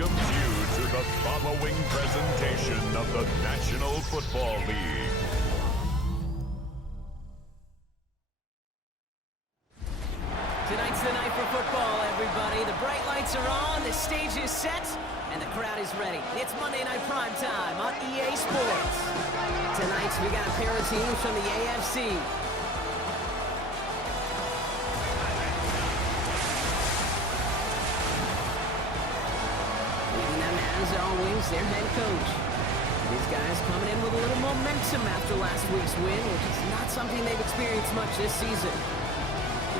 welcomes you to the following presentation of the National Football League. Tonight's the night for football, everybody. The bright lights are on, the stage is set, and the crowd is ready. It's Monday Night Prime Time on EA Sports. Tonight, we got a pair of teams from the AFC. As always, their head coach. These guys coming in with a little momentum after last week's win, which is not something they've experienced much this season.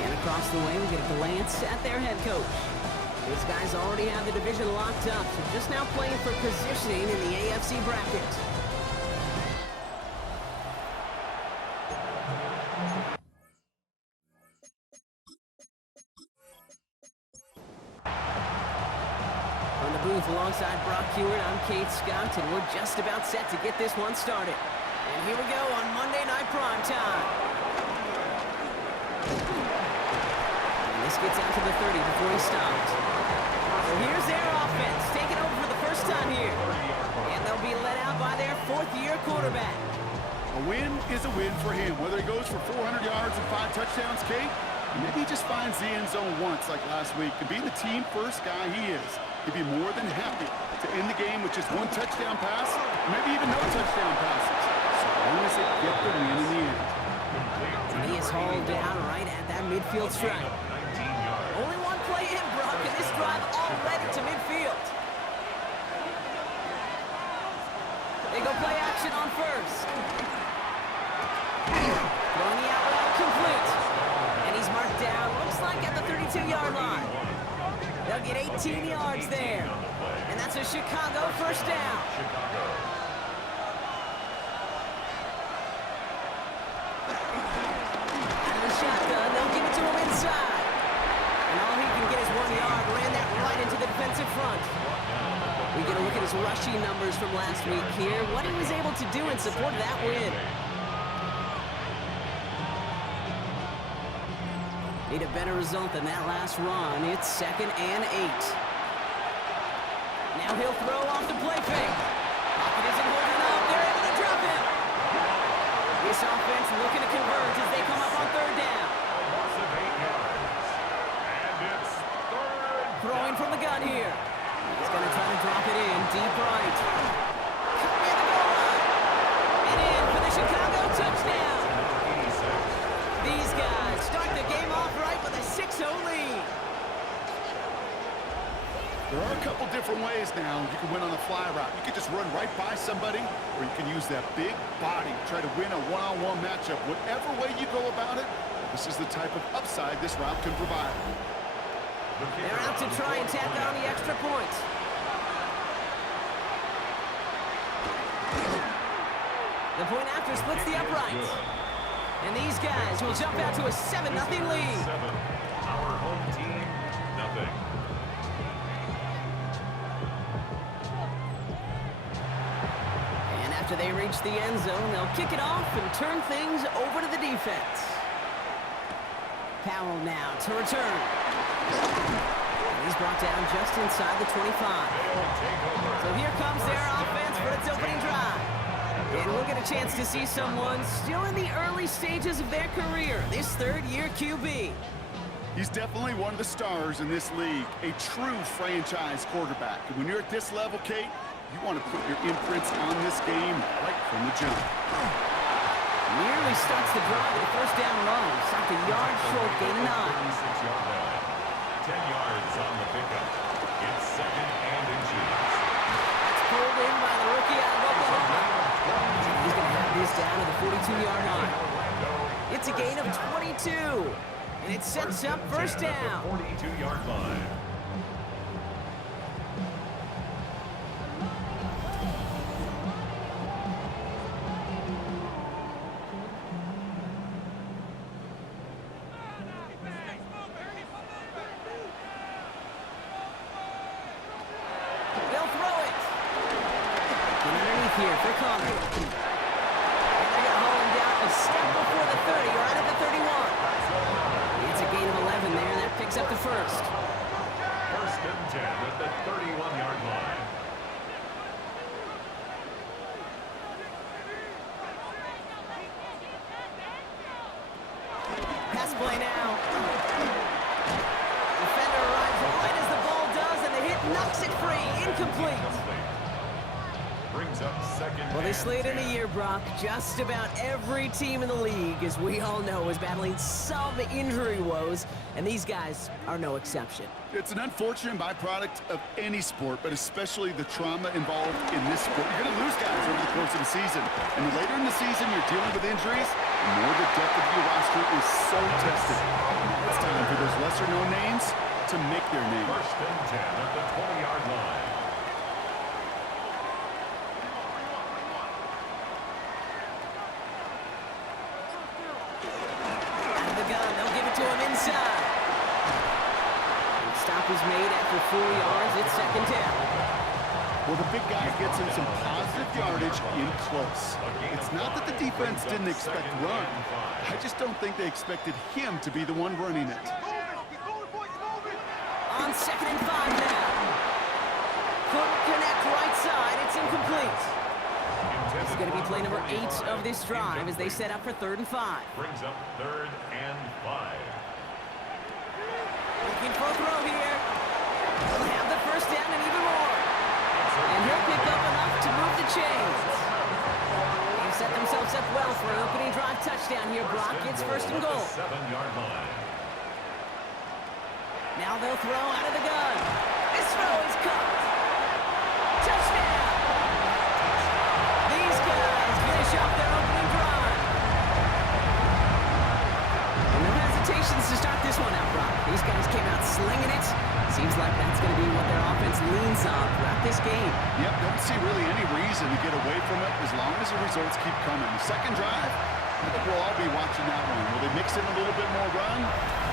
And across the way, we get a glance at their head coach. These guys already have the division locked up, so just now playing for positioning in the AFC bracket. Alongside Brock Hewitt, I'm Kate Scott, and we're just about set to get this one started. And here we go on Monday Night Prime Time. And this gets out to the 30 before he stops. So here's their offense, taking over for the first time here. And they'll be led out by their fourth-year quarterback. A win is a win for him, whether he goes for 400 yards and 5 touchdowns, Kate, or maybe he just finds the end zone once like last week. And being the team-first guy he is, he'd be more than happy to end the game with just 1 touchdown pass, maybe even no touchdown passes, so long as they get the win in the end. And he is hauled down right at that midfield stripe. Only one play in, Brock, and this drive already to midfield. They go play action on first. Throwing the out route complete. And he's marked down, looks like at the 32-yard line. They'll get 18 yards there. And that's a Chicago first down. Out of the shotgun, they'll give it to him inside. And all he can get is 1 yard. Ran that right into the defensive front. We get a look at his rushing numbers from last week here. What he was able to do in support of that win. Need a better result than that last run. It's 2nd and 8. Now he'll throw off the play fake. Pocket isn't holding up. They're able to drop him. This offense looking to converge as they come up on 3rd down. Throwing from the gun here. He's going to try to drop it in deep right. Coming in the goal line. And in for the Chicago touchdown. These guys start the game off right with a 6-0 lead. There are a couple different ways now. You can win on the fly route. You can just run right by somebody, or you can use that big body, try to win a one-on-one matchup. Whatever way you go about it, this is the type of upside this route can provide. They're out to try and tack on the extra point. The point after splits the upright. And these guys will jump out to a 7-0 lead. Our home team, nothing. And after they reach the end zone, they'll kick it off and turn things over to the defense. Powell now to return. And he's brought down just inside the 25. So here comes their offense for its opening drive. And we'll get a chance to see someone still in the early stages of their career, this 3rd-year QB. He's definitely one of the stars in this league, a true franchise quarterback. And when you're at this level, Kate, you want to put your imprints on this game right from the jump. Nearly starts the drive with a first down run. Stopped a yard short, gain 9. 36-yard line. 10 yards on the pickup. It's 2nd and inches. That's pulled in by the rookie out of Oklahoma. He's going to have this down to the 42-yard line. It's a gain of 22. And it sets up first down. 42-yard line. They'll throw it. And underneath here for Conner. And they're going to hold him down a step before the 30, right at the 31. It's a gain of 11 there. That picks up the first. First and 10 at the 31-yard line. Well, they slid in a year, Brock. Just about every team in the league, as we all know, is battling some injury woes, and these guys are no exception. It's an unfortunate byproduct of any sport, but especially the trauma involved in this sport. You're going to lose guys over the course of the season. And the later in the season you're dealing with injuries, the more the depth of your roster is so tested. It's time for those lesser-known names to make their name. First and 10 at the 20-yard line. Out of the gun, they'll give it to him inside. And stop is made after 4 yards. It's second down. Well, the big guy gets him some positive yardage in close. It's not that the defense didn't expect run. I just don't think they expected him to be the one running it. On second and 5 now. Couldn't connect right side. It's incomplete. This is going to be play number 8 of this drive as they set up for 3rd and 5. Brings up 3rd and 5. Looking for a throw here. They'll have the first down and even more. And he'll pick up enough to move the chains. They've set themselves up well for an opening drive touchdown here, Brock. It's 1st and goal. 7-yard line. Now they'll throw out of the gun. This throw is caught. Touchdown! These guys finish off their opening drive. And no hesitations to start this one out, Brock. These guys came out slinging it. Seems like that's going to be what their offense leans on throughout this game. Yep, don't see really any reason to get away from it as long as the results keep coming. The second drive, I think we'll all be watching that one. Will they mix in a little bit more run?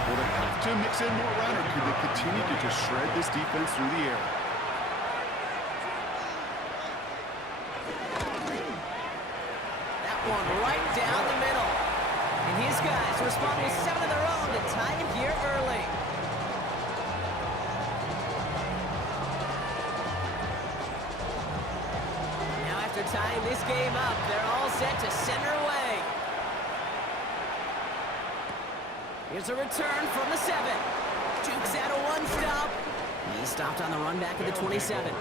Will they have to mix in more run, or could they continue to just shred this defense through the air? That one right down the middle. And his guys respond with 7 of their own to tie it here early. Now after tying this game up, they're all set to center away. Here's a return from the 7. Jukes out a one stop. He's stopped on the run back at the 27.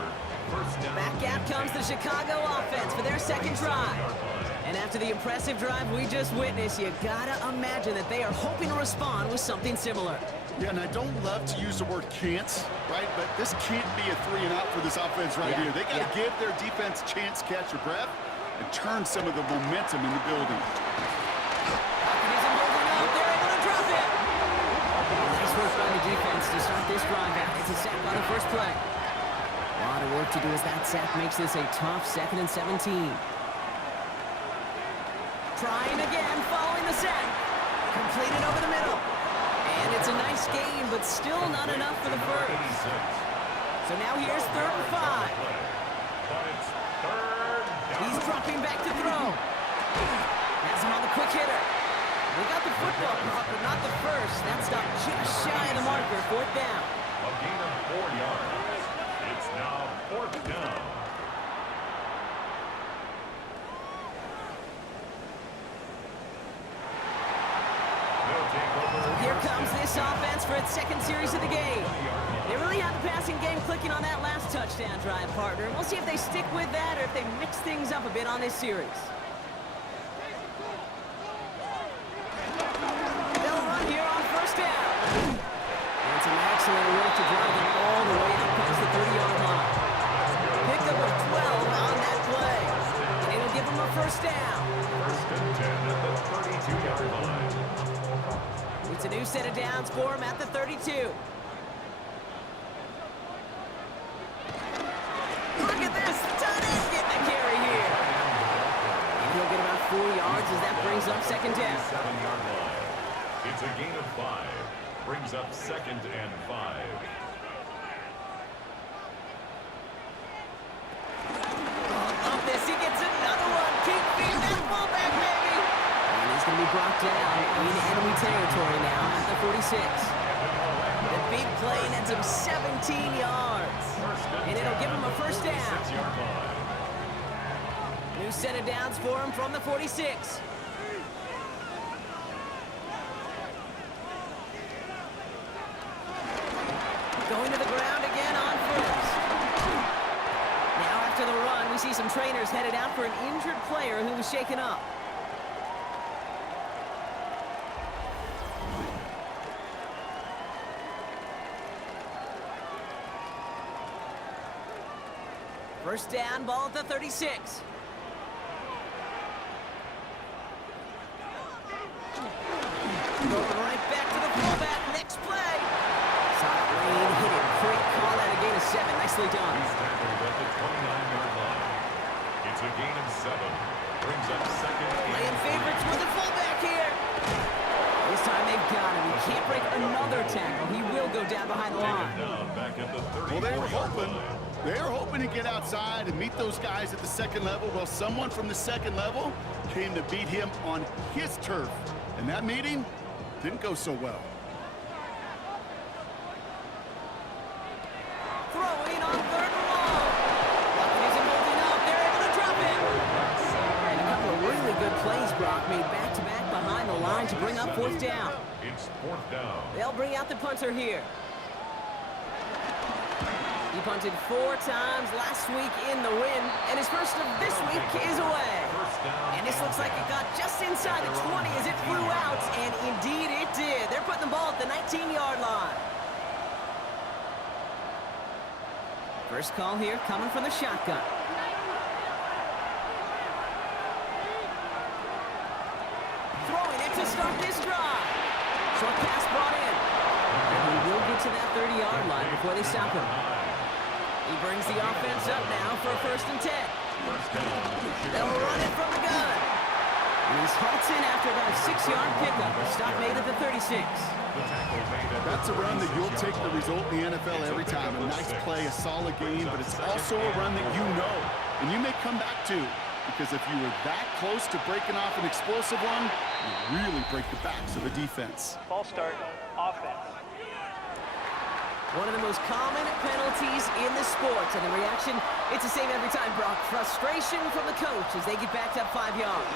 Back out comes the Chicago offense for their second drive. And after the impressive drive we just witnessed, you gotta imagine that they are hoping to respond with something similar. Yeah, and I don't love to use the word can't, right? But this can't be a 3 and out for this offense right here. They got to give their defense a chance to catch their breath and turn some of the momentum in the building. Optimism holding up. They're able to drop it. Nice work by the defense to start this drive out. It's a sack on the first play. A lot of work to do as that sack makes this a tough 2nd and 17. Trying again, following the sack. Completed over the middle. And it's a nice gain, but still not enough for the first. So now here's 3rd and 5. He's dropping back to throw. Has him on the quick hitter. We got the football, but not the first. That stopped just shy of the marker. 4th down. A gain of 4 yards. It's now 4th down. Here comes this offense for its 2nd series of the game. They really had the passing game clicking on that last touchdown drive, partner. We'll see if they stick with that or if they mix things up a bit on this series. They'll run here on 1st down. And some excellent work to drive them all the way up past the 30-yard line. Picked up a 12 on that play. And it'll give them a 1st down. 1st and 10 at the 32-yard line. It's a new set of downs for him at the 32. Look at this. Tight end getting a carry here. And he'll get about 4 yards as that brings up 2nd down. 7-yard line. It's a gain of 5. Brings up 2nd and 5. Up this, he gets another one. Keep feeding that fullback, baby. And he's going to be brought down in enemy territory now at the 46. The big play nets him 17 yards. And it'll give him a 1st down. New set of downs for him from the 46. Going to the ground again on 1st. Now after the run, we see some trainers headed out for an injured player who was shaken up. First down, ball at the 36. Going right back to the fullback. Next play. Soft lane, hit it quick. Call that a gain of 7. Nicely done. He's tackled at the 29-yard line. It's a gain of 7. Brings up second. Playing favorites with the fullback here. This time they've got him. He can't break another tackle. He will go down behind the line. Down back at the 34-yard Well, they were hoping. line. They were hoping to get outside and meet those guys at the second level. Well, someone from the second level came to beat him on his turf. And that meeting didn't go so well. Throwing on 3rd and long. Luckily isn't holding up. They're able to drop him. And a couple of really good plays, Brock, made back-to-back behind the line to bring up 4th down. It's 4th down. They'll bring out the punter here. He punted 4 times last week in the win, and his first of this week is away. First down. And this looks like it got just inside the 20 as it flew out, and indeed it did. They're putting the ball at the 19-yard line. First call here coming from the shotgun. Throwing it to start this drive. Short pass brought in. And he will get to that 30-yard line before they stop him. He brings the offense up now for a 1st and 10. They'll run it from the gun. And he's halted after about a 6-yard pickup. A stop made at the 36. That's a run that you'll take the result in the NFL every time. A nice play, a solid game, but it's also a run that you know and you may come back to. Because if you were that close to breaking off an explosive one, you really break the backs of a defense. False start, offense. One of the most common penalties in the sport, and the reaction, it's the same every time, Brock. Frustration from the coach as they get backed up 5 yards.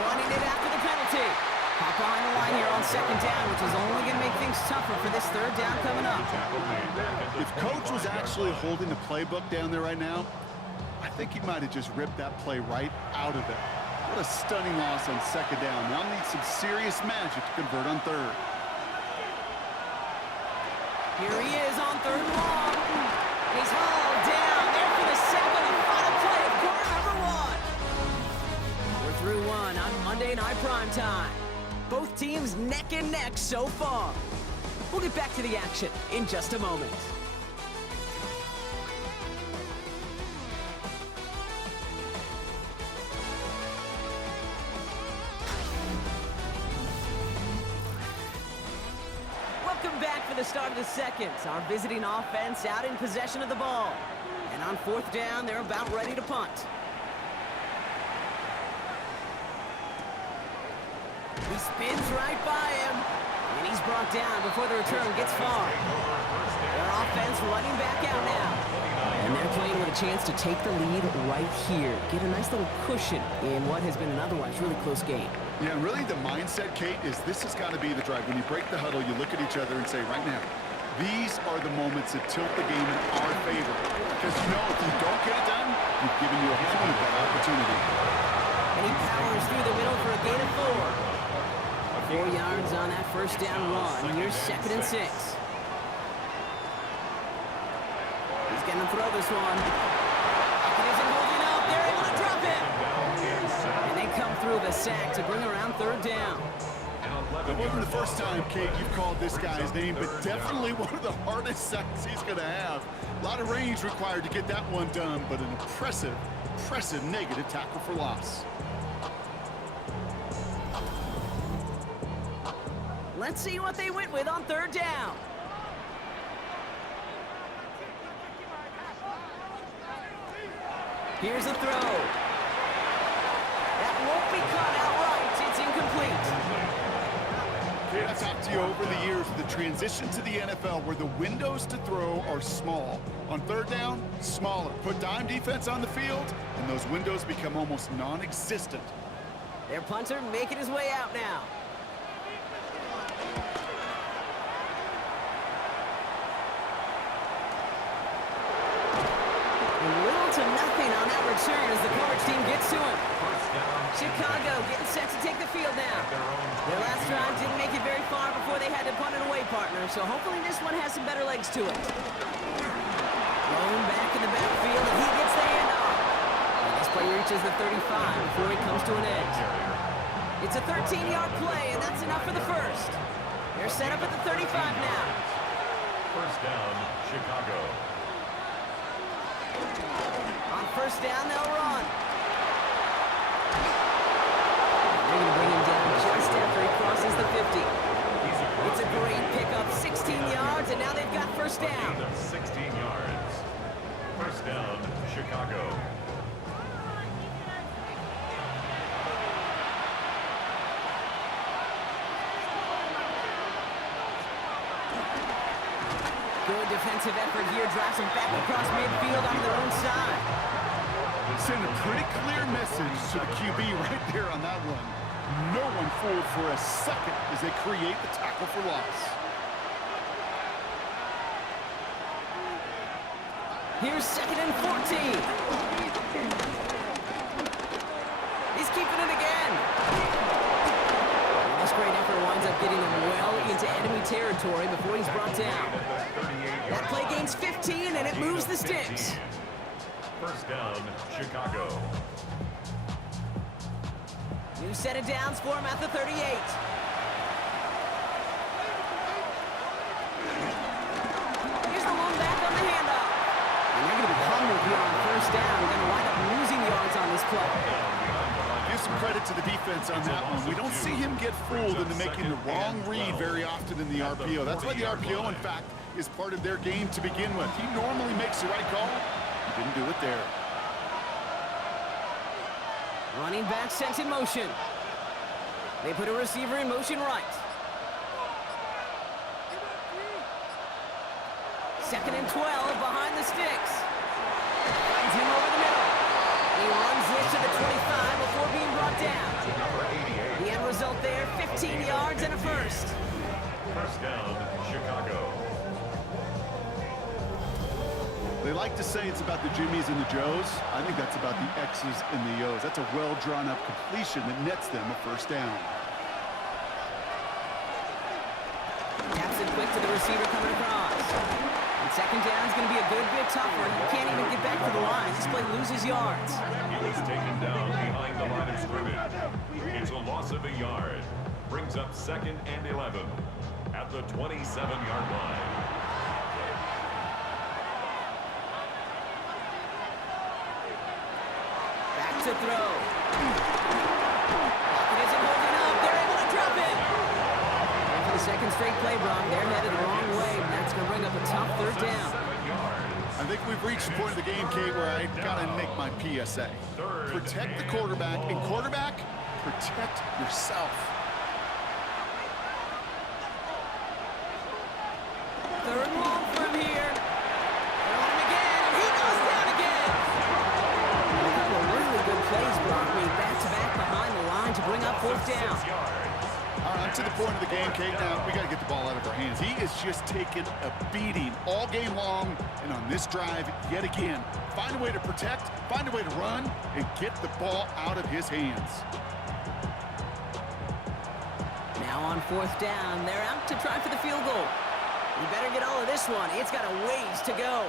Running it after the penalty. Hop behind the line here on 2nd down, which is only going to make things tougher for this 3rd down coming up. If coach was actually holding the playbook down there right now, I think he might have just ripped that play right out of it. What a stunning loss on 2nd down. Now need some serious magic to convert on 3rd. Here he is on 3rd and long. And he's hauled down there for the sack on the final play of quarter number 1. We're through 1 on Monday Night Primetime. Both teams neck and neck so far. We'll get back to the action in just a moment. Welcome back for the start of the second. Our visiting offense out in possession of the ball. And on 4th down, they're about ready to punt. He spins right by him. And he's brought down before the return gets far. Their offense running back out now. And they're playing with a chance to take the lead right here. Get a nice little cushion in what has been an otherwise really close game. Yeah, and really the mindset, Kate, is this has got to be the drive. When you break the huddle, you look at each other and say, right now, these are the moments that tilt the game in our favor. Because you know if you don't get it done, you've given your opponent that opportunity. And he powers through the middle for a gain of 4. 4 yards on that 1st down run. Here's 2nd and 6. He's going to throw this one. It isn't holding up. They're able to drop him. And they come through the sack to bring around 3rd down. It wasn't the first time, Kate, you've called this guy's name, but definitely one of the hardest sacks he's going to have. A lot of range required to get that one done, but an impressive negative tackle for loss. Let's see what they went with on 3rd down. Here's a throw. That won't be caught outright. It's incomplete. Kate, I've talked to you over the years, the transition to the NFL where the windows to throw are small. On 3rd down, smaller. Put dime defense on the field, and those windows become almost non-existent. Their punter making his way out now. to nothing on that return as the coverage team gets to him. First down. Chicago getting set to take the field now. Their last drive didn't make it very far before they had to punt it away, partner, so hopefully this one has some better legs to it. Thrown back in the backfield, and he gets the handoff. And this play reaches the 35 before it comes to an end. It's a 13-yard play, and that's enough for the first. They're set up at the 35 now. First down, Chicago. On first down, they'll run. They're going to bring him down just after he crosses the 50. It's a great pickup, 16 yards, and now they've got first down. 16 yards. First down, Chicago. Good defensive effort here, drives them back across midfield on their own side. Send a pretty clear message to the QB right there on that one. No one fooled for a second as they create the tackle for loss. Here's 2nd and 14. He's keeping it again. This great effort winds up getting him well into enemy territory before he's brought down. That play gains 15, and it moves the sticks. First down, Chicago. New set of downs for him at the 38. Here's the lone back on the handoff. And they're going to be humbled here on first down. They're going to wind up losing yards on this play. Give some credit to the defense on that one. We don't see him get fooled into making the wrong read very often in the RPO. That's why the RPO, in fact, is part of their game to begin with. He normally makes the right call. He didn't do it there. Running back sent in motion. They put a receiver in motion right. 2nd and 12 behind the sticks. Finds him over the middle. He runs this to the 25 before being brought down. The end result there, 15 yards and a first. First down, Chicago. They like to say it's about the Jimmies and the Joes. I think that's about the X's and the O's. That's a well-drawn-up completion that nets them a first down. Taps it quick to the receiver coming across. And second down is going to be a good bit tougher. He can't even get back to the line. This play loses yards. He was taken down behind the line of scrimmage. It's a loss of a yard. Brings up 2nd and 11 at the 27-yard line. To throw. It isn't holding up. They're able to drop it. And for the second straight play, Brock, they're headed the wrong way. And that's going to bring up a tough third down. I think we've reached the point of the game, Kate, where I got to make my PSA. Protect the quarterback. And quarterback, protect yourself. Third and long for him here. They're on him again. And he goes down again. Really good plays, Brock. Made back-to-back behind the line to bring up fourth down. All right, to the point of the game, Kate. Now, we got to get the ball out of our hands. He is just taking a beating all game long. And on this drive, yet again, find a way to protect, find a way to run, and get the ball out of his hands. Now on fourth down, they're out to try for the field goal. You better get all of this one. It's got a ways to go.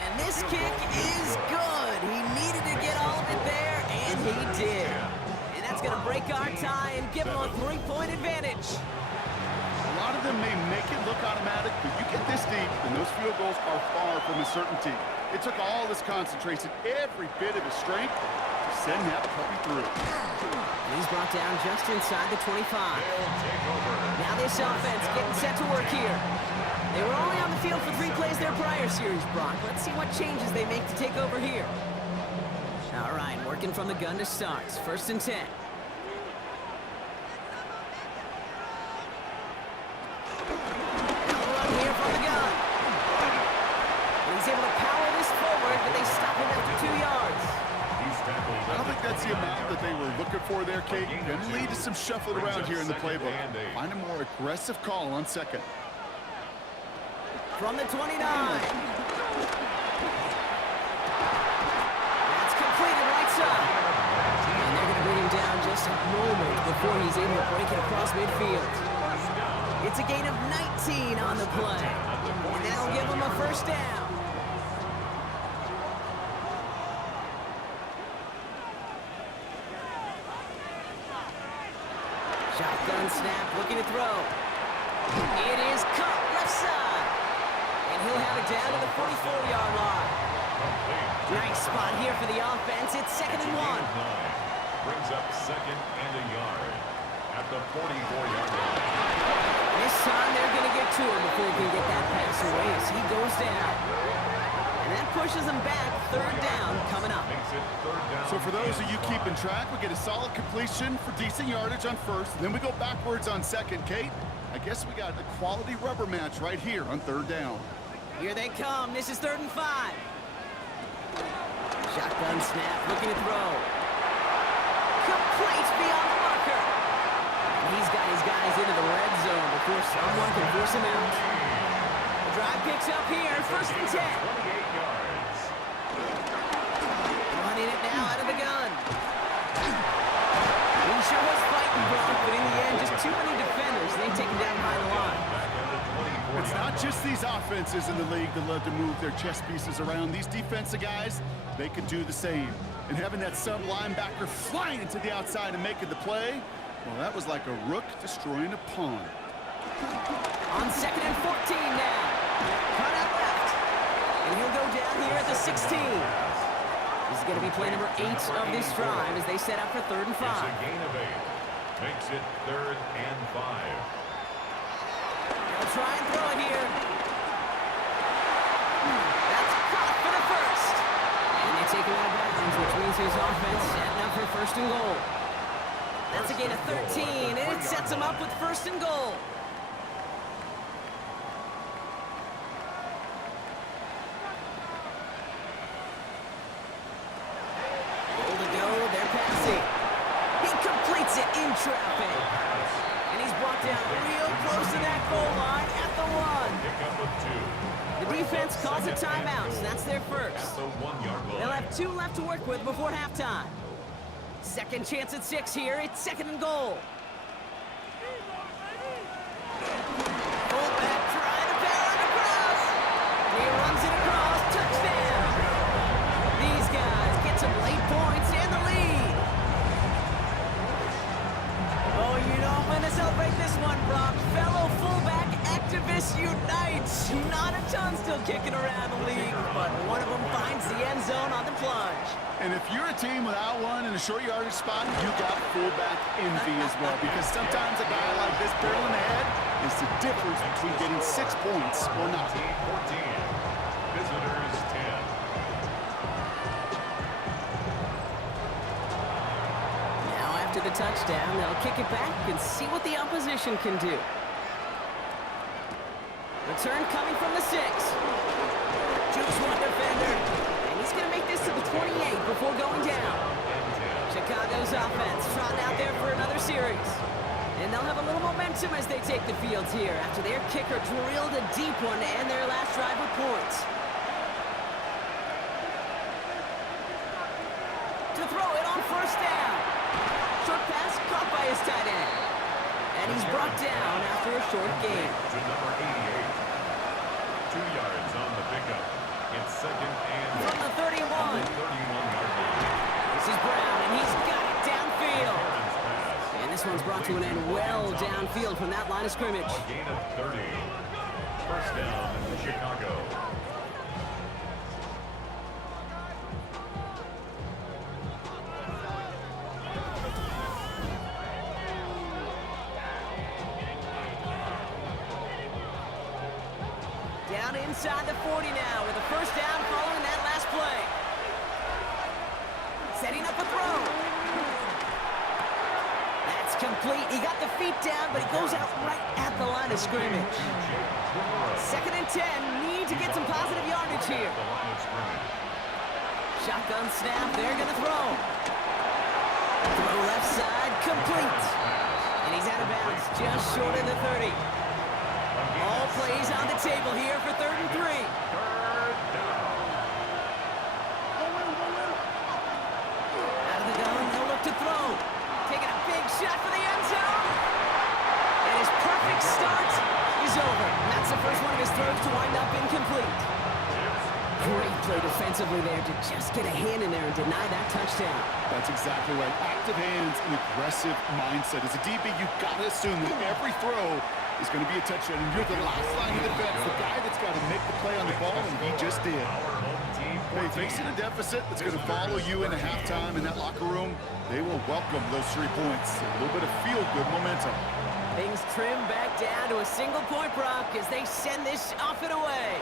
And this kick is good. He needed to get all of it there, and he did. And that's going to break our tie and give him a 3-point advantage. A lot of them may make it look automatic, but you get this deep, and those field goals are far from a certainty. It took all this concentration, every bit of his strength, to send that puppy through. And he's brought down just inside the 25. Now this offense getting set to work here. They were only on the field for 3 plays their prior series, Brock. Let's see what changes they make to take over here. All right, working from the gun to start. 1st and 10. Run here from the gun. And he's able to power this forward, but they stop him after 2 yards. I don't think that's the amount that they were looking for there, Kate. Going to lead to some shuffling around here in the playbook. Find a more aggressive call on second. from the 29. That's completed right side. And they're going to bring him down just a moment before he's able to break it across midfield. It's a gain of 19 on the play. And that'll give him a first down. Shotgun snap, looking to throw. It is caught left side. And he'll have it down to the 44-yard line. Nice spot here for the offense. It's 2nd and 1. Brings up 2nd and a yard at the 44-yard line. This time they're going to get to him before he can get that pass away as he goes down. And that pushes him back. 3rd down coming up. Makes it 3rd down. So for those of you keeping track, we get a solid completion for decent yardage on 1st. Then we go backwards on 2nd. Kate, I guess we got a quality rubber match right here on 3rd down. Here they come. This is 3rd and 5. Shotgun snap, looking to throw. Complete beyond the marker. And he's got his guys into the red zone before someone can force him out. The drive picks up here, 1st and 10. 28 yards. Running it now out of the gun. He sure was fighting, Brock, but in the end, just too many defenders. They take him down behind the line. It's not just these offenses in the league that love to move their chess pieces around. These defensive guys, they can do the same. And having that sub-linebacker flying into the outside and making the play, well, that was like a rook destroying a pawn. On 2nd and 14 now. Cut out left. And he'll go down here at the 16. This is going to be play number 8 of this drive as they set up for 3rd and 5. It's a gain of 8. Makes it 3rd and 5. They'll try and throw it here. That's caught for the 1st. And they take him out of bounds, which means his offense setting up for 1st and goal. That's a gain of 13, and it sets him up with 1st and goal. Goal to go, they're passing. He completes it in traffic. And he's brought down real close to that goal line at the 1. Pick up of 2. The defense calls a timeout, so that's their first. At the 1-yard line. They'll have 2 left to work with before halftime. Second chance at 6 here. It's 2nd and goal. Fullback trying to power it across. He runs it across. Touchdown. These guys get some late points and the lead. Oh, you know I'm going to celebrate this one, Brock. Fellow fullback activists unite. Not a ton still kicking around the league, but one of them finds the end zone on the plunge. And if you're a team without one in a short yardage spot, you got fullback envy as well. Because sometimes a guy like this barrel in the head is the difference between getting 6 points or not. 14. Visitors 10. Now after the touchdown, they'll kick it back and see what the opposition can do. Return coming from the 6. Jukes one defender. And he's going to make this to the 28 before going down. Chicago's offense trotting out there for another series. And they'll have a little momentum as they take the field here after their kicker drilled a deep one to end their last drive with points. To throw it on 1st down. Short pass caught by his tight end. And he's brought down after a short gain. To number 88. 2 yards on the pickup. It's 2nd and From the 31. 31-yard line. This is Brown, and he's got it downfield. And this one's brought to an end well downfield from that line of scrimmage. A gain of 30. 1st down, Chicago. Down inside the 40 now with a 1st down following that last play. Setting up a throw. That's complete. He got the feet down, but he goes out right at the line of scrimmage. 2nd and 10. Need to get some positive yardage here. Shotgun snap. They're going to throw. Throw left side. Complete. And he's out of bounds just short of the 30. All plays on the table here for 3rd and 3. Third down. Out of the gun, they'll look to throw. Taking a big shot for the end zone. And his perfect start is over. And that's the first one of his throws to wind up incomplete. Great play defensively there to just get a hand in there and deny that touchdown. That's exactly right. Active hands and aggressive mindset. As a DB, you've got to assume that every throw is going to be a touchdown. And you're the last line of defense, the guy that's got to make the play on the ball, and he just did. Hey, facing a deficit that's going to follow you into halftime in that locker room, they will welcome those 3 points. A little bit of feel-good momentum. Things trim back down to a single point, Brock, as they send this off and away.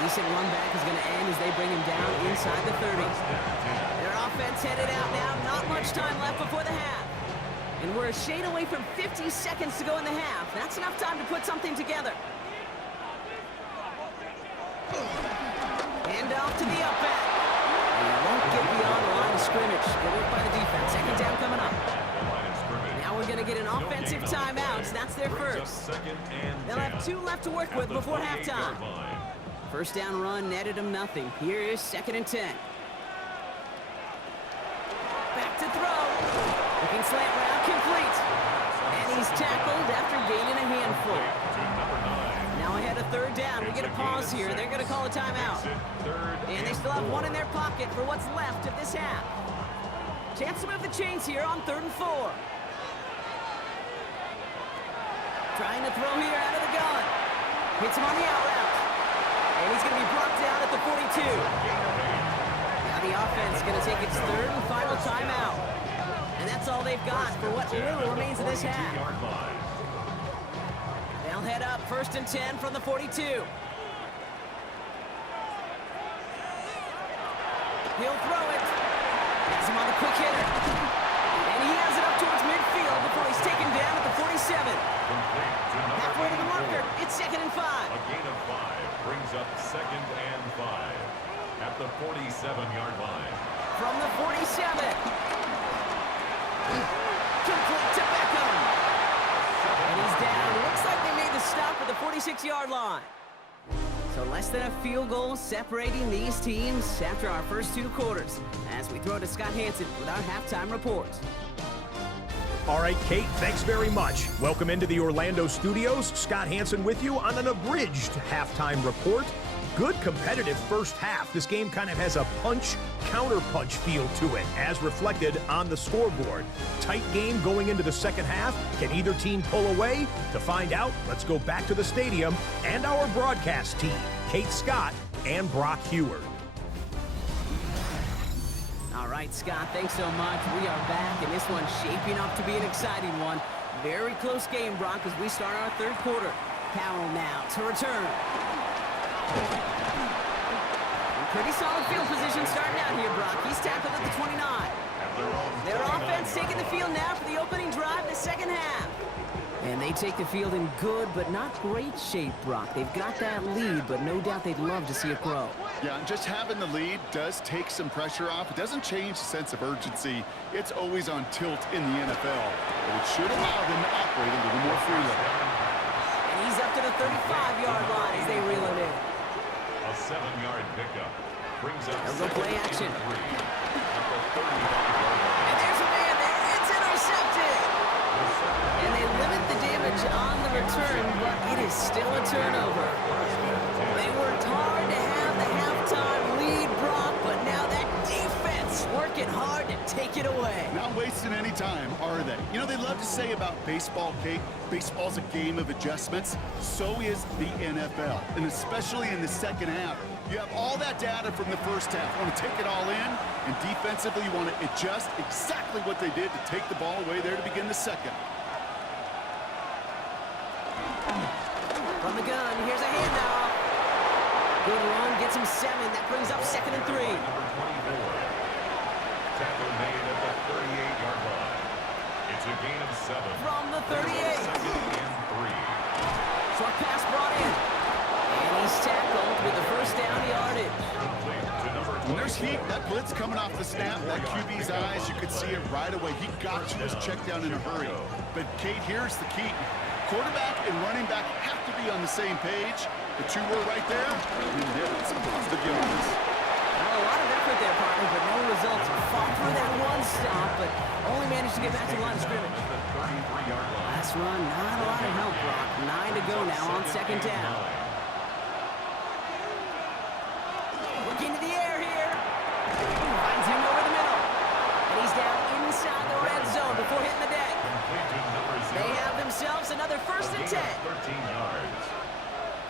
Decent run back is going to end as they bring him down inside the 30. Their offense headed out now. Not much time left before the half. And we're a shade away from 50 seconds to go in the half. That's enough time to put something together. Hand off to the up back. And he won't get beyond the line of scrimmage. Good work by the defense. 2nd down coming up. Now we're going to get an offensive timeout. That's their first. They'll have 2 left to work with before halftime. First down run netted him nothing. Here is 2nd and 10. Back to throw. Looking slant route complete. And he's tackled after gaining a handful. Now ahead of 3rd down. We get a pause here. They're going to call a timeout. And they still have 1 in their pocket for what's left of this half. Chance to move the chains here on 3rd and 4. Trying to throw here out of the gun. Hits him on the out route. And he's going to be brought down at the 42. Now the offense is going to take its 3rd and final timeout. And that's all they've got for what little remains of this half. They'll head up 1st and 10 from the 42. He'll throw it. Has him on the quick hitter. And he has it up towards midfield before he's taken down at the 47. Halfway to the marker. It's 2nd and 5. A gain of 5 brings up 2nd and 5 at the 47-yard line. From the 47. Complete to Beckham. And he's down. Looks like they made the stop at the 46-yard line. So less than a field goal separating these teams after our first 2 quarters. As we throw to Scott Hansen with our halftime report. All right, Kate, thanks very much. Welcome into the Orlando studios. Scott Hansen with you on an abridged halftime report. Good competitive first half. This game kind of has a punch-counter-punch feel to it, as reflected on the scoreboard. Tight game going into the second half. Can either team pull away? To find out, let's go back to the stadium and our broadcast team, Kate Scott and Brock Heward. All right, Scott, thanks so much. We are back, and this one's shaping up to be an exciting one. Very close game, Brock, as we start our 3rd quarter. Powell now to return. Pretty solid field position starting out here, Brock. He's tackled at the 29. Their offense taking the field now for the opening drive in the second half. And they take the field in good but not great shape, Brock. They've got that lead, but no doubt they'd love to see it grow. Yeah, and just having the lead does take some pressure off. It doesn't change the sense of urgency. It's always on tilt in the NFL. But it should allow them to operate a little more freely. And he's up to the 35-yard line as they reel it in. A 7-yard pickup brings up They'll go play action. 3 at the 30-yard line. And there's a man there. It's intercepted. And they limit the damage on the return, but it is still a turnover. They worked hard to have the halftime lead, Brock, but now that defense working hard to take it away. Not wasting any time, are they? You know, they love to say about baseball, Kate, baseball's a game of adjustments. So is the NFL, and especially in the second half. You have all that data from the first half. You want to take it all in, and defensively you want to adjust exactly what they did to take the ball away there to begin the second. From the gun, here's a handoff. Good run, gets him 7. That brings up 2nd and 3. Number 24. Tackle made at the 38-yard line. It's a gain of 7. From the 38. 2nd and 3. Short pass brought in. And he's Nice tackle with the first down yardage. When there's heat, that blitz coming off the snap, that QB's eyes, you could see it right away. He got to his check down in a hurry. But, Kate, here's the key. Quarterback and running back have to be on the same page. The two were right there. And there was some positive yards. Well, a lot of effort there, partner, but no results. Fought through that one stop, but only managed to get back to the line of scrimmage. Last run, not a lot of help, Brock. 9 to go now on second down. Look into the air here. Finds him over the middle. And he's down inside the red zone before hitting the deck. They have themselves another 1st and 10. 13 yards.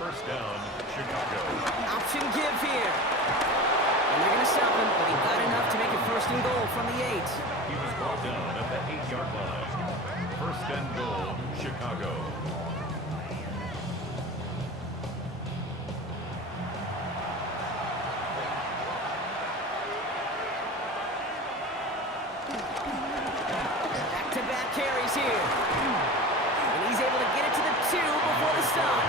First down, Chicago. Option give here. And they're going to stop him, but he got enough to make it 1st and goal from the 8. He was brought down at the 8-yard line. First and goal, Chicago. Back-to-back carries here. And he's able to get it to the 2 before the stop.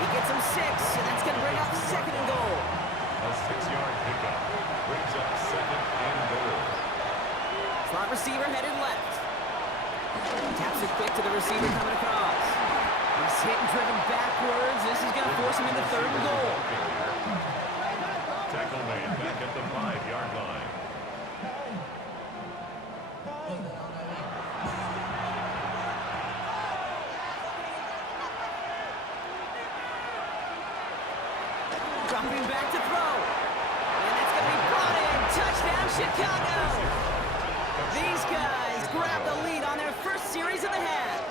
He gets him 6, and that's going to bring up 2nd and goal. A 6-yard pickup brings up 2nd and goal. Slot receiver headed left. Taps it quick to the receiver coming across. He's hit and driven backwards. This is going to force him into 3rd and goal. Tackle made back at the 5-yard line. Dropping back to throw. And that's going to be brought in. Touchdown, Chicago. These guys grab the lead on their first series of the half.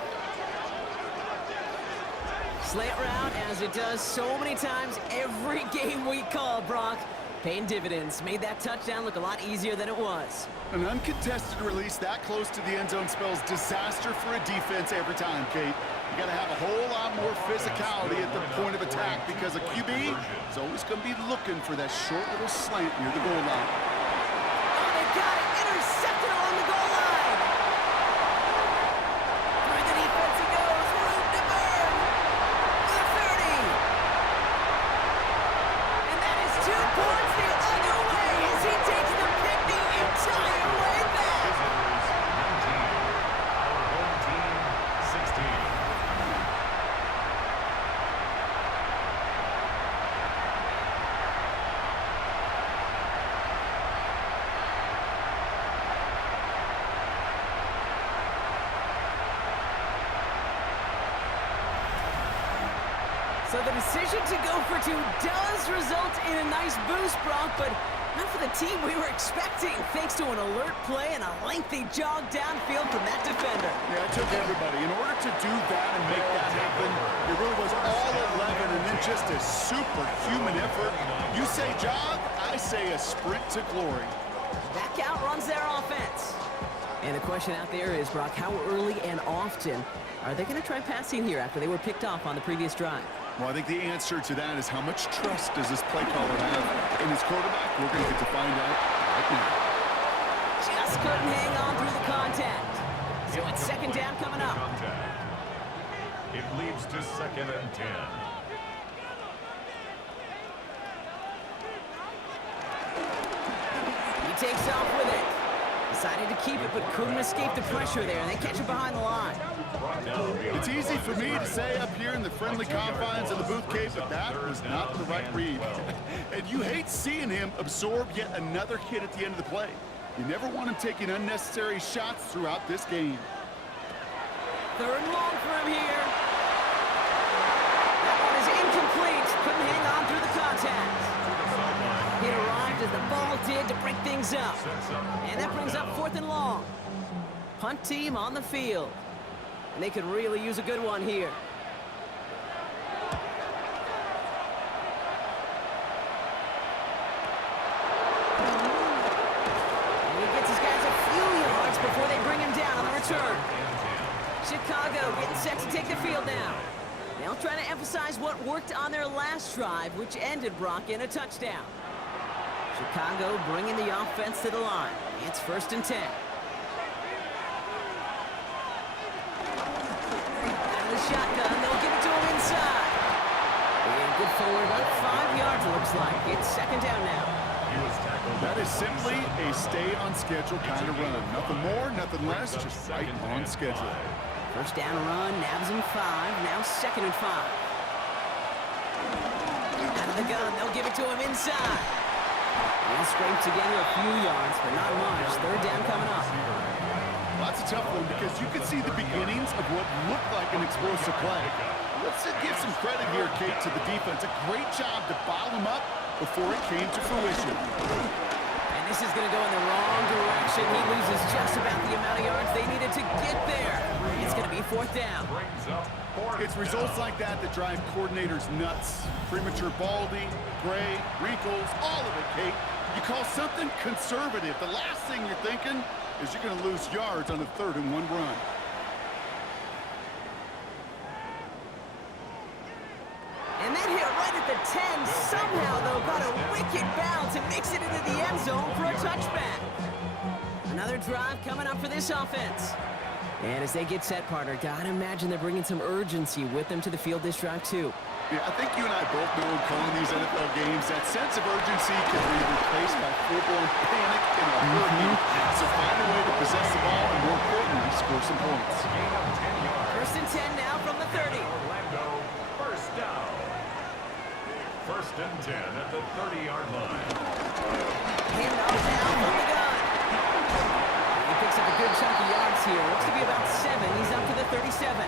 Slant route, as it does so many times every game we call, Brock. Paying dividends. Made that touchdown look a lot easier than it was. An uncontested release that close to the end zone spells disaster for a defense every time, Kate. You got to have a whole lot more physicality at the point of attack because a QB is always going to be looking for that short little slant near the goal line. Oh, they got it. Intercepted along the goal line. Through the defense he goes. Room to burn. The 30. And that is 2 points the other way as he takes the pick the entire way back. Visitors 19. Our home team 16. So the decision to go for 2 does result in a nice boost, Brock, but not for the team we were expecting, thanks to an alert play and a lengthy jog downfield from that defender. Yeah, it took everybody. In order to do that and make that happen, it really was all 11 and then just a superhuman effort. You say jog, I say a sprint to glory. Back out runs their offense. And the question out there is, Brock, how early and often are they going to try passing here after they were picked off on the previous drive? Well, I think the answer to that is how much trust does this play caller have in his quarterback? We're going to get to find out right now. Just couldn't hang on through the contact. So it's 2nd down coming up. It leads to 2nd and 10. He takes off with it. Decided to keep it, but couldn't escape the pressure there, and they catch it behind the line. It's easy for me to say up here in the friendly confines of the booth cave, but that was not the right read. And you hate seeing him absorb yet another hit at the end of the play. You never want him taking unnecessary shots throughout this game. 3rd and long for him here. That one is incomplete. Couldn't hang on through the contact. It arrived as the ball did to break things up. And that brings up 4th and long. Punt team on the field. And they could really use a good one here. And he gets his guys a few yards before they bring him down on the return. Chicago getting set to take the field now. They'll try to emphasize what worked on their last drive, which ended, Brock, in a touchdown. Chicago bringing the offense to the line. It's 1st and 10. Out of the shotgun, they'll give it to him inside. And good forward, about 5 yards, it looks like. It's second down now. That is simply a stay-on-schedule kind of run. Nothing more, nothing less, just right on schedule. First down run, nabs him 5, now second and 5. Out of the gun, they'll give it to him inside. He'll scrape together a few yards, but not much. Third down coming up. Well, that's a tough one because you can see the beginnings of what looked like an explosive play. Let's give some credit here, Kate, to the defense. A great job to bottle him up before it came to fruition. And this is going to go in the wrong direction. He loses just about the amount of yards they needed to get there. It's going to be fourth down. It's results like that that drive coordinators nuts. Premature balding, gray, wrinkles, all of it, Kate. You call something conservative. The last thing you're thinking is you're going to lose yards on a 3rd and 1 run. And that hit right at the 10. Somehow, though, got a wicked bounce and makes it into the end zone for a touchback. Another drive coming up for this offense. And as they get set, partner, gotta imagine they're bringing some urgency with them to the field this drive, too. Yeah, I think you and I both know in calling these NFL games, that sense of urgency can be replaced by full-blown panic in a hurry. So find a way to possess the ball and, more importantly, score some points. First and 10 now from the 30. Orlando, first down. First and 10 at the 30-yard line. Hand off now from the gun. He picks up a good chunk of yards here. Looks to be about 7. He's up to the 37.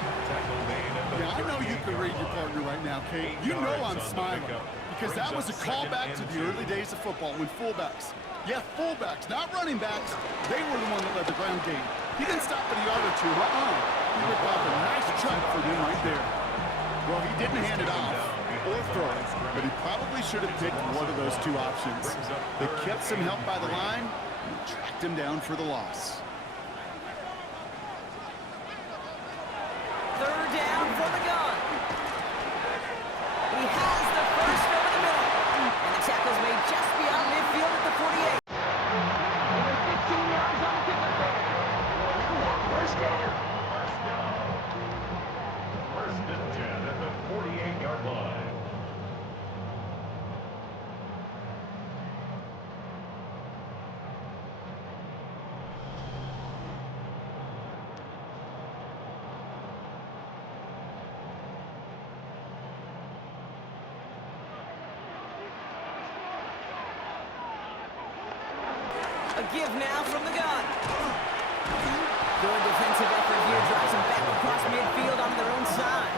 Yeah, I know you can read your partner right now, Kate. You know I'm smiling because that was a callback to the early days of football when fullbacks, fullbacks, not running backs, they were the one that led the ground game. He didn't stop at a yard or two. He ripped off a nice chunk for them right there. Well, he didn't hand it off or throw it, but he probably should have picked one of those two options. They kept some help by the line and tracked him down for the loss. Third down for the gun. He has the first over the middle. And the tackle's made just beyond midfield at the 48. 15 yards on the kickoff. First down. First and 10 at the 48-yard line. A give now from the gun. Good defensive effort here. Drives him back across midfield on their own side.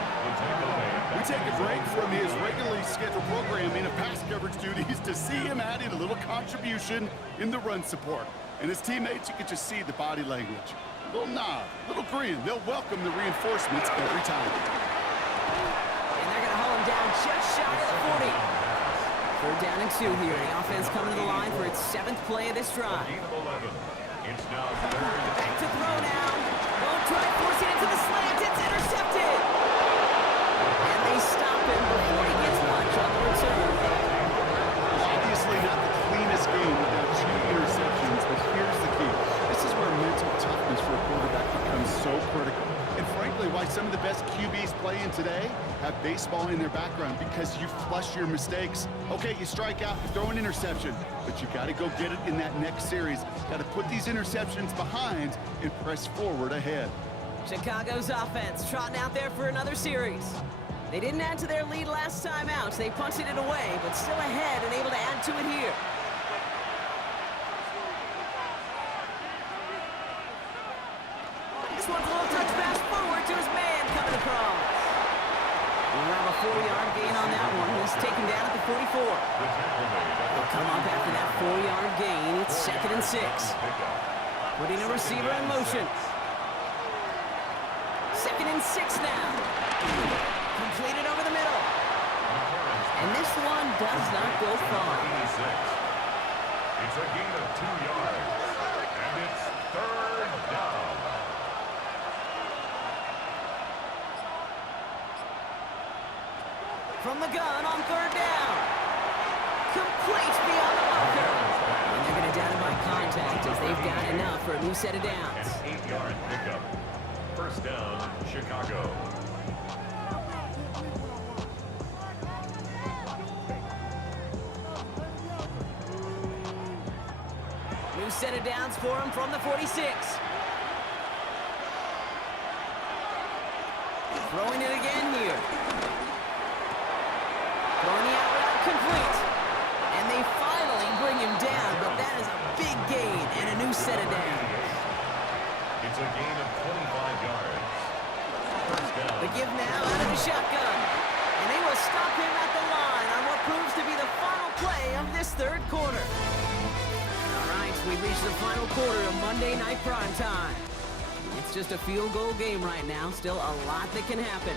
We take a break from his regularly scheduled programming of pass coverage duties to see him adding a little contribution in the run support. And his teammates, you can just see the body language. A little nod, a little grin. They'll welcome the reinforcements every time. And they're going to haul him down just shy of the 40. Third down and 2 here. The offense coming to the line for its 7th play of this drive. It's now third. Back to throw now. Won't try forcing it to the slant. It's intercepted. And they stop him before he gets much on the return. Obviously not the cleanest game without 2 interceptions, but here's the key. This is where mental toughness for a quarterback becomes so critical. And frankly, why some of the best QBs playing today have baseball in their background, because you flush your mistakes. Okay, you strike out, you throw an interception, but you got to go get it in that next series. Got to put these interceptions behind and press forward ahead. Chicago's offense trotting out there for another series. They didn't add to their lead last time out. They punted it away, but still ahead and able to add to it here. This one's a little touch pass forward to his man coming across. Around a 4-yard gain on that one. He's taken down at the 44. They'll come up after that 4-yard gain. It's second and 6. Putting a receiver in motion. Second and 6 now. Completed over the middle. And this one does not go far. It's a gain of 2 yards. And it's third down. From the gun on third down. Complete beyond the marker. And they're going to down him by contact as they've got enough for a new set of downs. An 8-yard pickup. First down, Chicago. set of downs for him from the 46. Throwing it again here. Throwing the out route complete. And they finally bring him down, but that is a big gain and a new set of downs. It's a gain of 25 yards. First down. The give now out of the shotgun. And they will stop him at the line on what proves to be the final play of this third quarter. All right, we've reached the final quarter of Monday Night Prime Time. It's just a field goal game right now. Still a lot that can happen.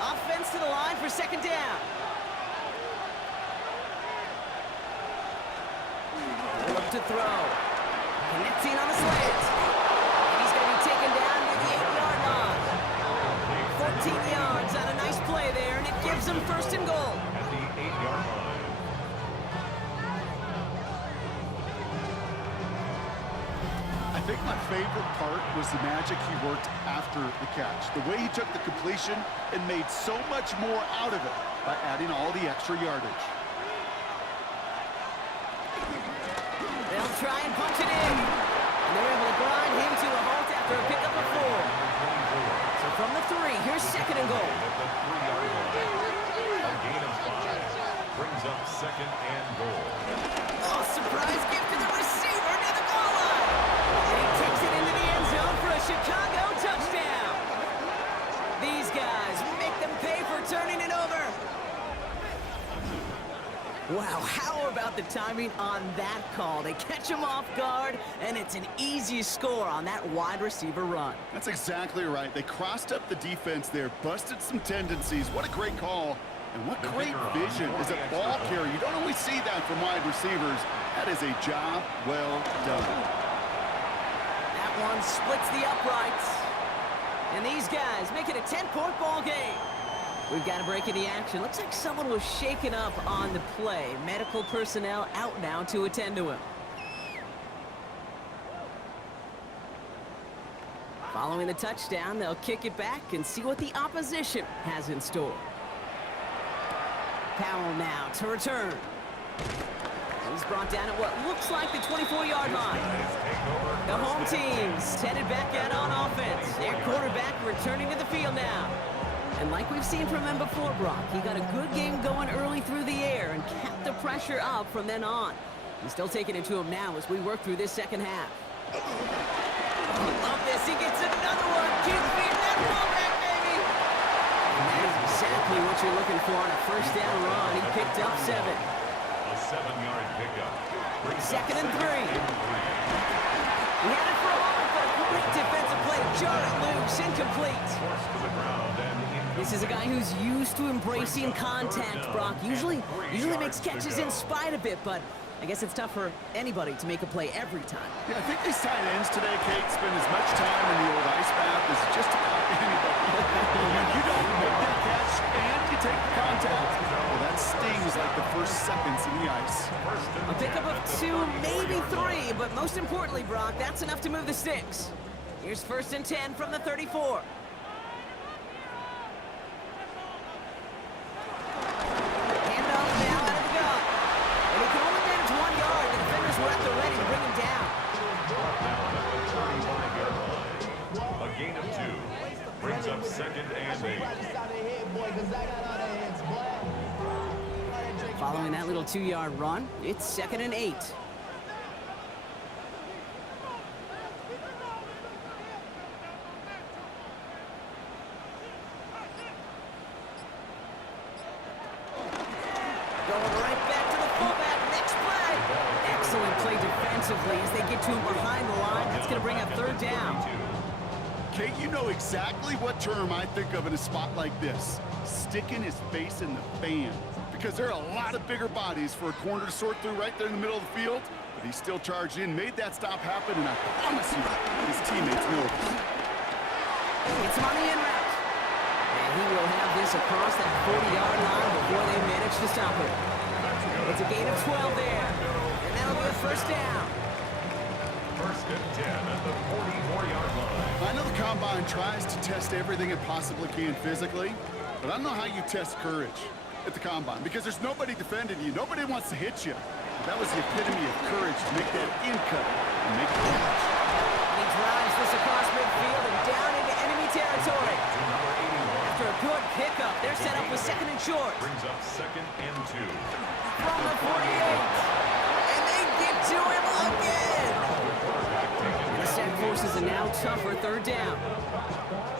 Offense to the line for second down. Look to throw. Connecting on the slant. And he's going to be taken down to the 8-yard line. 14 yards on a nice play there, and it gives him first and goal. At the 8-yard line. I think my favorite part was the magic he worked after the catch. The way he took the completion and made so much more out of it by adding all the extra yardage. They'll try and punch it in. And they're able to grind him to a halt after a pickup of 4. So from the 3, here's second and goal. At the 3-yard line. A gain of 5. Brings up second and goal. Oh, surprise gift to the receiver near the goal line. And he takes it into the end zone for a Chicago touchdown. These guys make them pay for turning it over. Wow, how about the timing on that call? They catch him off guard, and it's an easy score on that wide receiver run. That's exactly right. They crossed up the defense there, busted some tendencies. What a great call. And what great vision as a ball carrier. You don't always see that from wide receivers. That is a job well done. That one splits the uprights. And these guys make it a 10-point ball game. We've got a break in the action. Looks like someone was shaken up on the play. Medical personnel out now to attend to him. Following the touchdown, they'll kick it back and see what the opposition has in store. Powell now to return. He's brought down at what looks like the 24-yard line. The home team's headed back out on offense. Their quarterback returning to the field now. And like we've seen from him before, Brock, he got a good game going early through the air and kept the pressure up from then on. He's still taking it to him now as we work through this second half. I love this. He gets another one. Keep feeding that ball back, baby. And that is exactly what you're looking for on a first down run. He picked up 7. A 7-yard pickup. Second and 3. He had it for a moment, but a great defensive play to jar it loose. Incomplete. Forced to the ground and This is a guy who's used to embracing contact, Brock. Usually makes catches in spite of it, but I guess it's tough for anybody to make a play every time. Yeah, I think these tight ends today, Kate, spend as much time in the old ice bath as just about anybody. When you don't make that catch and you take the contact, well, that stings like the first seconds in the ice. A pickup of 2, maybe 3, but most importantly, Brock, that's enough to move the sticks. Here's first and 10 from the 34. Second and 8. Following that little 2-yard run, it's second and 8. Going right back to the fullback. Next play. Excellent play defensively as they get to him behind the line. That's going to bring up third down. Kate, you know exactly what term I think of in a spot like this. Sticking his face in the fan. Because there are a lot of bigger bodies for a corner to sort through right there in the middle of the field. But he still charged in, made that stop happen, and I promise you, his teammates know this. It's him on the in route. And he will have this across that 40-yard line before they manage to stop it. It's a gain of 12 there, and that'll be a first down. First and 10 at the 44-yard line. I know the Combine tries to test everything it possibly can physically, but I don't know how you test courage at the Combine because there's nobody defending you. Nobody wants to hit you. That was the epitome of courage to make that in cut and make the catch. He drives this across midfield and down into enemy territory. After a good pickup, they're set up with second and short. Brings up second and 2. From the 48. And they get to him again. The set forces a now tougher third down.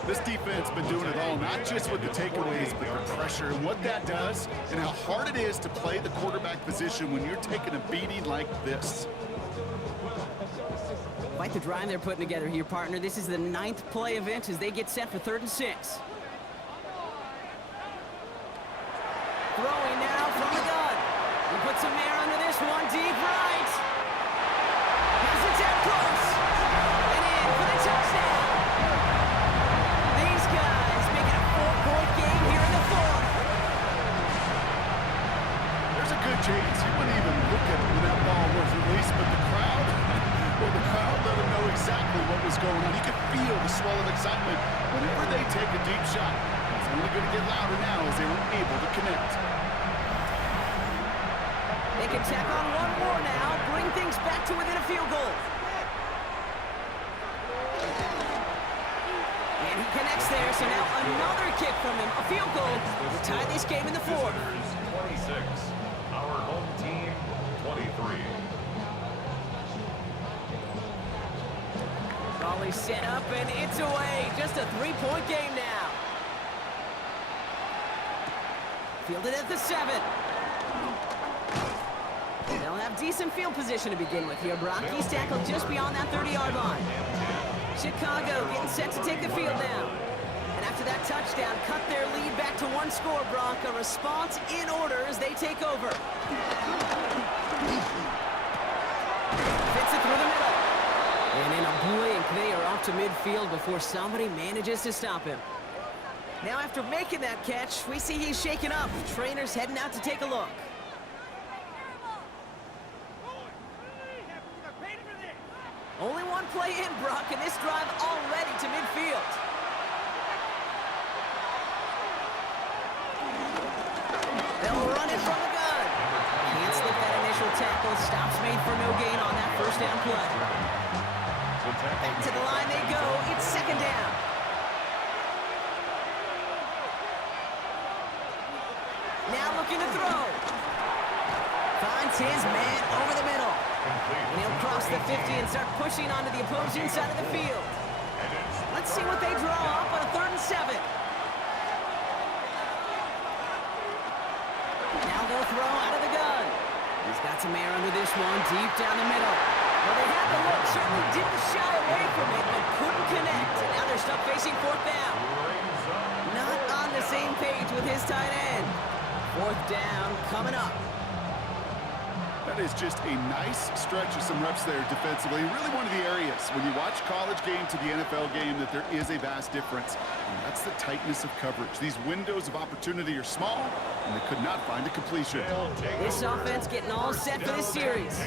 This defense has been doing it all, not just with the takeaways, but the pressure and what that does and how hard it is to play the quarterback position when you're taking a beating like this. Quite the drive they're putting together here, partner. This is the 9th play event as they get set for 3rd and 6. Throwing now from the gun. He puts some air under this one, deep right. Has it down close. And in for the touchdown. These guys making a 4-point game here in the 4th. There's a good chance you wouldn't even look at it when that ball was released, but the crowd, well, the crowd let them know exactly what was going on. You could feel the swell of excitement whenever they take a deep shot. It's only going to get louder now as they were able to connect. They can tack on one more now, bring things back to within a field goal. And he connects there, so now another kick from him. A field goal to tie this game in the 4th. 26. Our home team, 23. Raleigh set up, and it's away. Just a 3-point game now. Fielded at the 7. They'll have decent field position to begin with here, Brock. He's tackled just beyond that 30-yard line. Chicago getting set to take the field now. And after that touchdown, cut their lead back to 1 score, Brock. A response in order as they take over. Fits it through the middle. And in a blink, they are off to midfield before somebody manages to stop him. Now after making that catch, we see he's shaken up. Trainer's heading out to take a look. Only one play in, Brock, and this drive already to midfield. They'll run it from the gun. Can't slip that initial tackle. Stops made for no gain on that first down play. Back to the line they go. It's 2nd down. Now looking to throw. Finds his man over the middle. And he'll cross the 50 and start pushing onto the opposing side of the field. Let's see what they draw up on a 3rd and 7. Now they'll throw out of the gun. He's got some air under this one, deep down the middle. Well, they had the look, certainly didn't shy away from it, but couldn't connect. And now they're stuck facing 4th down. Not on the same page with his tight end. 4th down coming up. That is just a nice stretch of some reps there defensively. Really one of the areas when you watch college game to the NFL game that there is a vast difference. And that's the tightness of coverage. These windows of opportunity are small, and they could not find a completion. This offense getting all set for this series.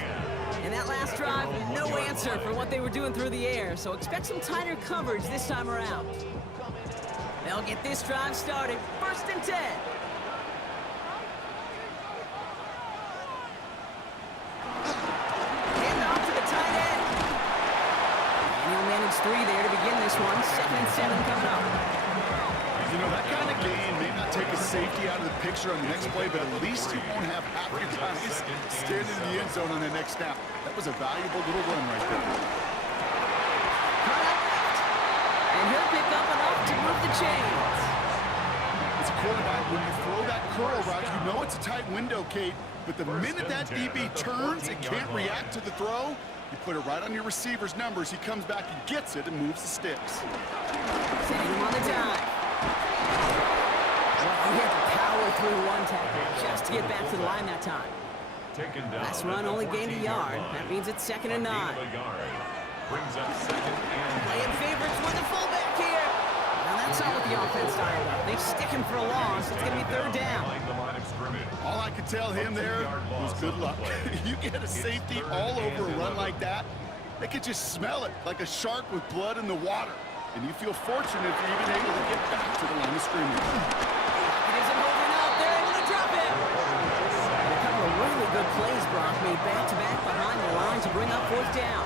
And that last drive, no answer for what they were doing through the air. So expect some tighter coverage this time around. They'll get this drive started. 1st and 10. Manage 3 there to begin this one. 2nd and 7 coming up. You know, that kind of game may not take a safety out of the picture on the next play, but at least you won't have half your guys standing in the end zone on the next snap. That was a valuable little run right there. Cut out left. And he'll pick up enough to move the chains. As a quarterback, when you throw that curl route, you know it's a tight window, Kate, but the minute that DB turns and can't react to the throw, you put it right on your receiver's numbers. He comes back and gets it and moves the sticks. Setting him on the dive. Well, he had to power through one tackle just to get back to the line that time. Last run only gained a yard. That means it's 2nd and 9. Brings up 2nd and 9. Playing favorites with the fullback here. Now That's not what the offense dialed up. They stick him for a loss. It's going to be third down. Behind the line of scrimmage. All I could tell him there was good luck. You get a safety all over a run like that, they could just smell it like a shark with blood in the water. And you feel fortunate if you're even able to get back to the line of scrimmage. It isn't holding up. They're able to drop him. And a couple of really good plays, Brock, made back-to-back behind the line to bring up fourth down.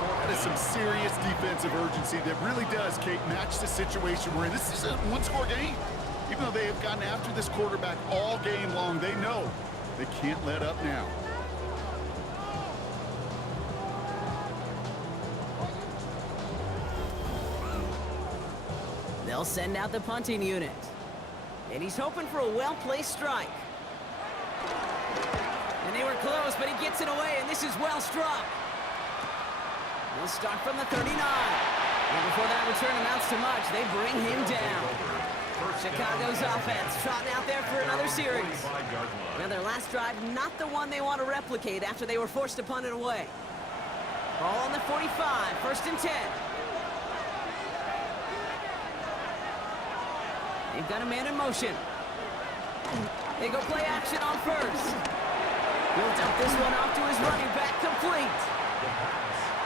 That is some serious defensive urgency that really does, Kate, match the situation we're in. This is a one-score game. Even though they have gotten after this quarterback all game long, they know they can't let up now. They'll send out the punting unit. And he's hoping for a well-placed strike. And they were close, but he gets it away, and this is well struck. We'll start from the 39. And before that return amounts to much, they bring him down. Chicago's offense trotting out there for another series. Now their last drive, not the one they want to replicate after they were forced to punt it away. Ball on the 45, first and 10. They've got a man in motion. They go play action on first. He'll dump this one off to his running back, complete.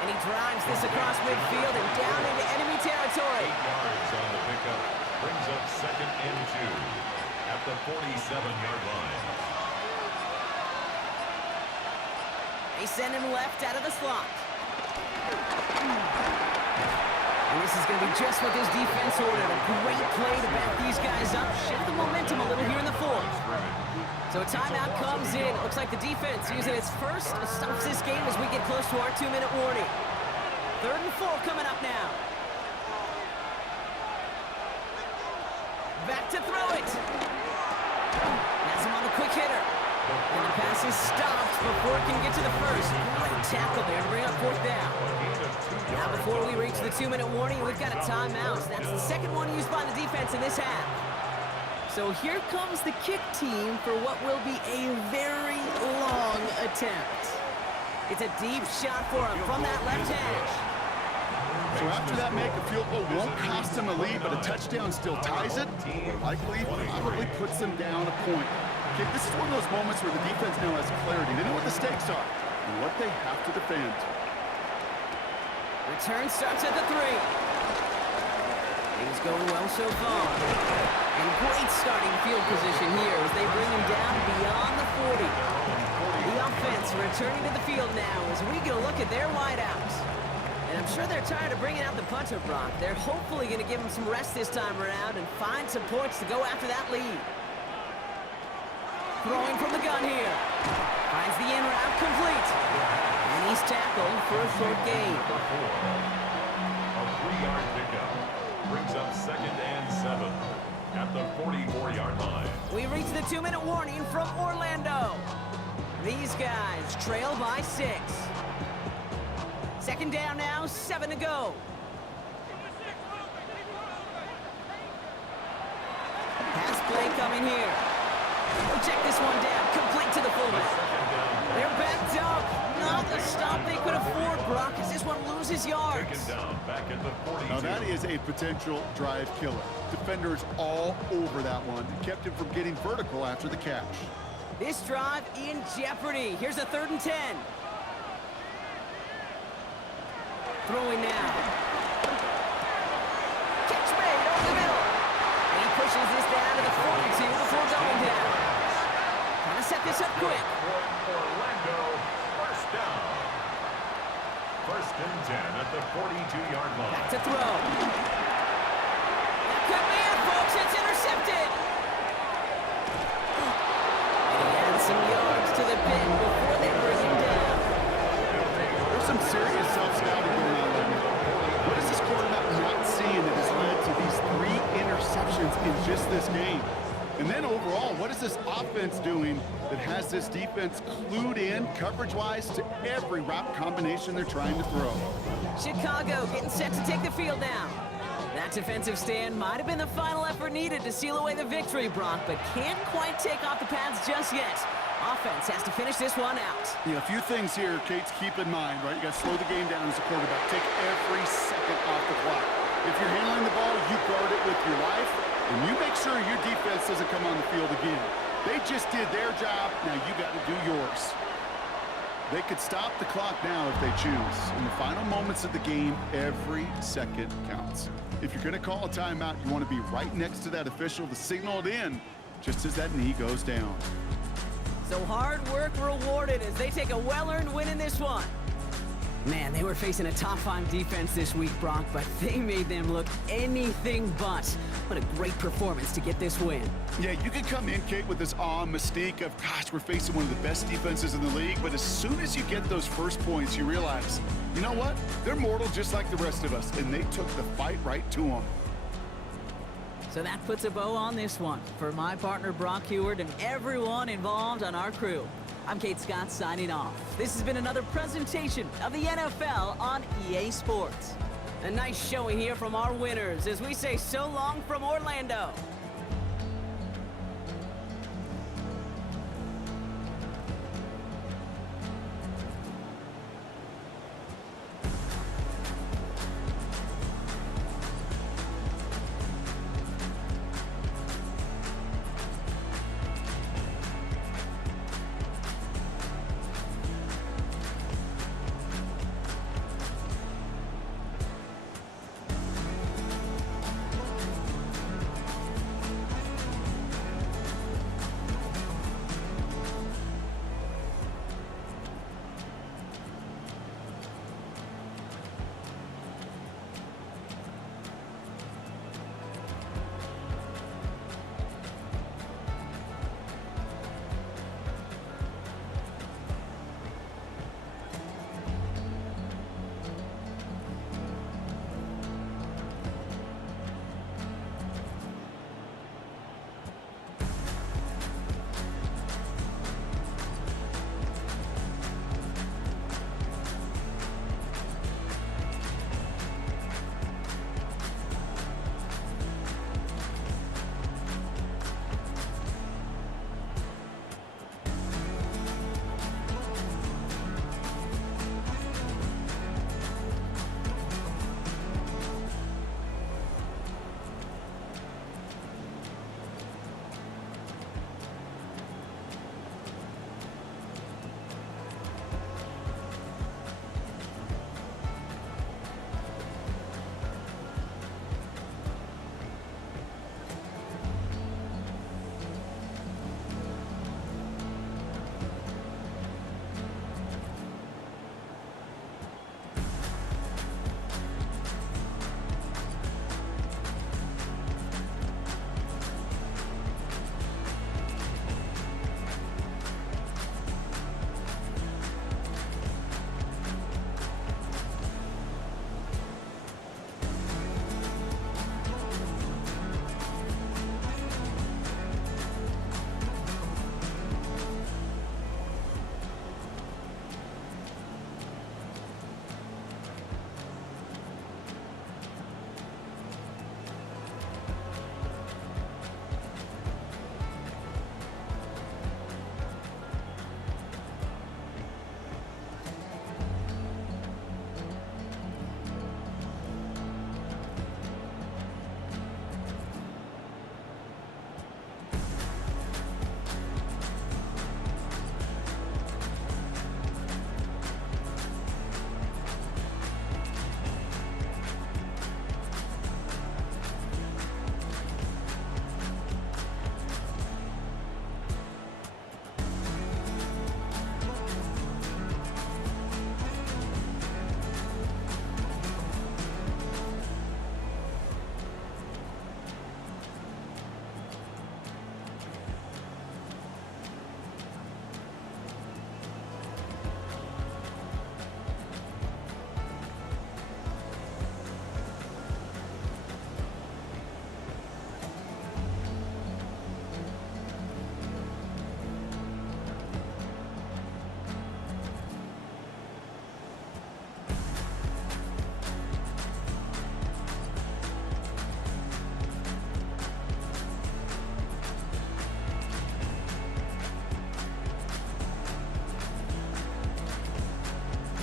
And he drives this across midfield and down into enemy territory. 8 yards on the pickup. Brings up second and 2 at the 47-yard line. They send him left out of the slot. And this is going to be just what this defense ordered. A great play to back these guys up. Shift the momentum a little here in the fourth. So a timeout comes in. It looks like the defense using its first stops this game as we get close to our 2-minute warning. 3rd and 4 coming up now. Back to throw it. That's him on the quick hitter. And the pass is stopped before it can get to the first. Great tackle there to bring up fourth down. Now before we reach the 2-minute warning, we've got a timeout. That's the second one used by the defense in this half. So here comes the kick team for what will be a very long attempt. It's a deep shot for him from that left edge. So after that make, a field goal won't cost them a lead, but a touchdown still ties it, or likely probably puts them down a point. Okay, this is one of those moments where the defense now has clarity. They know what the stakes are and what they have to defend. Return starts at the 3. Things going well so far. And great starting field position here as they bring him down beyond the 40. The offense returning to the field now as we get a look at their wideouts. And I'm sure they're tired of bringing out the punter, Brock. They're hopefully going to give him some rest this time around and find some points to go after that lead. Throwing from the gun here. Finds the in route complete. And he's tackled for a short gain. A 3-yard pickup. Brings up second and 7 at the 44-yard line. We reach the 2-minute warning from Orlando. These guys trail by 6. Second down now, 7 to go. Pass play coming here. We'll check this one down, complete to the fullback. They're backed up. Not a stop they could afford, Brock, as this one loses yards. Taken down back at the 42. Now that is a potential drive killer. Defenders all over that one. Kept him from getting vertical after the catch. This drive in jeopardy. Here's a 3rd and 10. Throwing now. Catch made over the middle. And he pushes this down to the 42 before going down. Trying to set this up quick. Orlando, first down. First and 10 at the 42-yard line. Back to throw. That could be it, folks. It's intercepted. And he adds some yards to the pin before they bring him down. There's some serious self-scouting going on right now. What is this quarterback not seeing that has led to these 3 interceptions in just this game? And then overall, what is this offense doing that has this defense clued in, coverage-wise, to every route combination they're trying to throw? Chicago getting set to take the field now. That defensive stand might have been the final effort needed to seal away the victory, Brock, but can't quite take off the pads just yet. Offense has to finish this one out. Yeah, a few things here, Kate, to keep in mind, right? You got to slow the game down as a quarterback. Take every second off the clock. If you're handling the ball, you guard it with your life, and you make sure your defense doesn't come on the field again. They just did their job. Now you got to do yours. They could stop the clock now if they choose. In the final moments of the game, every second counts. If you're going to call a timeout, you want to be right next to that official to signal it in just as that knee goes down. So hard work rewarded as they take a well-earned win in this one. Man, they were facing a top-5 defense this week, Brock, but they made them look anything but. What a great performance to get this win. Yeah, you can come in, Kate, with this awe and mystique of, gosh, we're facing one of the best defenses in the league, but as soon as you get those first points, you realize, you know what? They're mortal just like the rest of us, and they took the fight right to them. So that puts a bow on this one. For my partner, Brock Heward, and everyone involved on our crew, I'm Kate Scott signing off. This has been another presentation of the NFL on EA Sports. A nice showing here from our winners as we say so long from Orlando.